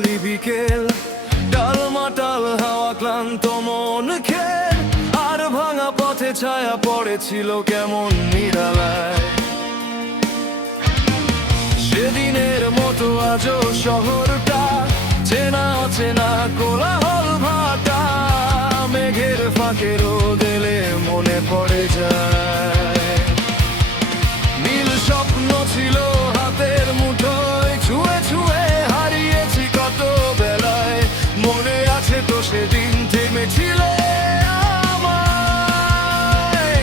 রোদালি বিকেল, ডালমাটাল হাওয়া ক্লান্ত মন খেল, আর ভাঙা পথে ছায়া পড়েছিল কেমন নিরালায়। সেদিনের মতো আজও শহরটা চেনা অচেনা কোলাহল ভাটা, মেঘের ফাঁকে রোদ এলে মনে পড়ে যায়। নীল স্বপ্ন ছিল হাতের মুঠোয়, ছুঁয়ে ছুঁয়ে হারিয়েছি কত বেলায়। মনে আছে তো সেদিন থেমেছিল আমায়।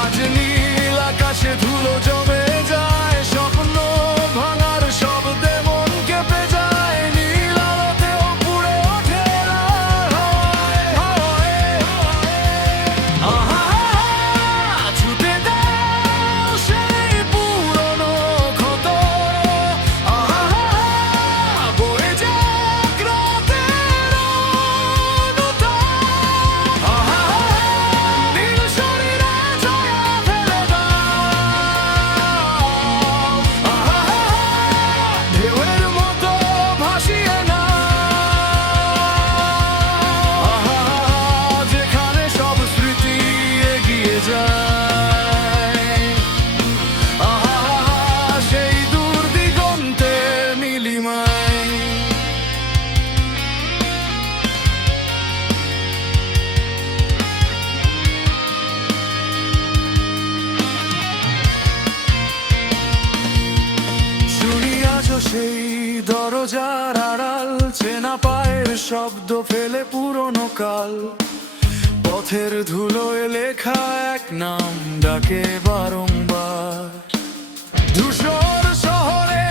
আজ নীল আকাশে ধুলো জমে যায়, স্বপ্ন ভাঙার শব্দে মন কেঁপে যায়। নীল আলোতেও পুড়ে ওঠে লাল হাওয়ায়। আহা, ছুটে দাও সেই পুরনো ক্ষত। আহা, বয়ে যাক রাতের অনুতাপ। আহা, নীল শরীরে ছায়া ফেলে দাও। আহা, ঢেউয়ের মতো ভাসিয়ে নাও। আহা, যেখানে সব স্মৃতি এগিয়ে যায়। আহা, সেই দূর দিগন্তে নীলিমায়। শুনি আজও সেই দরজার আড়াল, চেনা পায়ের শব্দ ফেলে পুরনো কাল। পথের ধুলোয় লেখা এক নাম ডাকে বারংবার। ধূসর শহরে